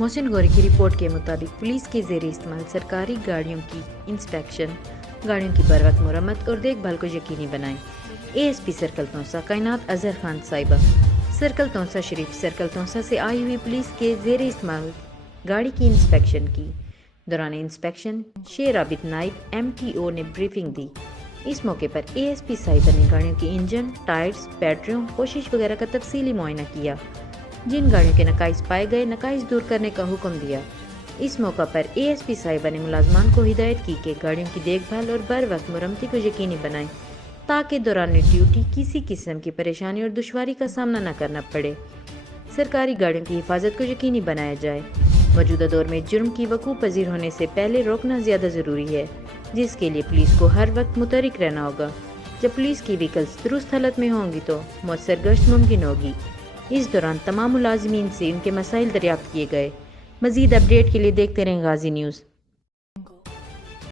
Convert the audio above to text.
محسن غوری کی رپورٹ کے مطابق پولیس کے زیر استعمال سرکاری گاڑیوں کی انسپیکشن، گاڑیوں کی بروقت مرمت اور دیکھ بھال کو یقینی بنائیں۔ A S P circle Taunsa کائنات اظہر خان صاحبہ سرکل تونسا شریف سرکل تونسا سے آئی ہوئی پولیس کے زیر استعمال گاڑی کی انسپیکشن کی۔ دوران انسپیکشن شیر عابد نائب ایم ٹی او نے بریفنگ دی۔ اس موقع پر اے ایس پی صاحبہ نے گاڑیوں کے انجن، ٹائرز، بیٹریوں، کوشش وغیرہ کا تفصیلی معائنہ کیا۔ جن گاڑیوں کے نقائص پائے گئے، نقائص دور کرنے کا حکم دیا۔ اس موقع پر اے ایس پی صاحبہ نے ملازمان کو ہدایت کی کہ گاڑیوں کی دیکھ بھال اور بر وقت مرمتی کو یقینی بنائیں تاکہ دوران ڈیوٹی کسی قسم کی پریشانی اور دشواری کا سامنا نہ کرنا پڑے۔ سرکاری گاڑیوں کی حفاظت کو یقینی بنایا جائے۔ موجودہ دور میں جرم کی وقوع پذیر ہونے سے پہلے روکنا زیادہ ضروری ہے، جس کے لیے پولیس کو ہر وقت متحرک رہنا ہوگا۔ جب پولیس کی وہیکلز درست حالت میں ہوں گی تو مؤثر گشت ممکن ہوگی۔ اس دوران تمام ملازمین سے ان کے مسائل دریافت کیے گئے۔ مزید اپڈیٹ کے لیے دیکھتے رہیں غازی نیوز۔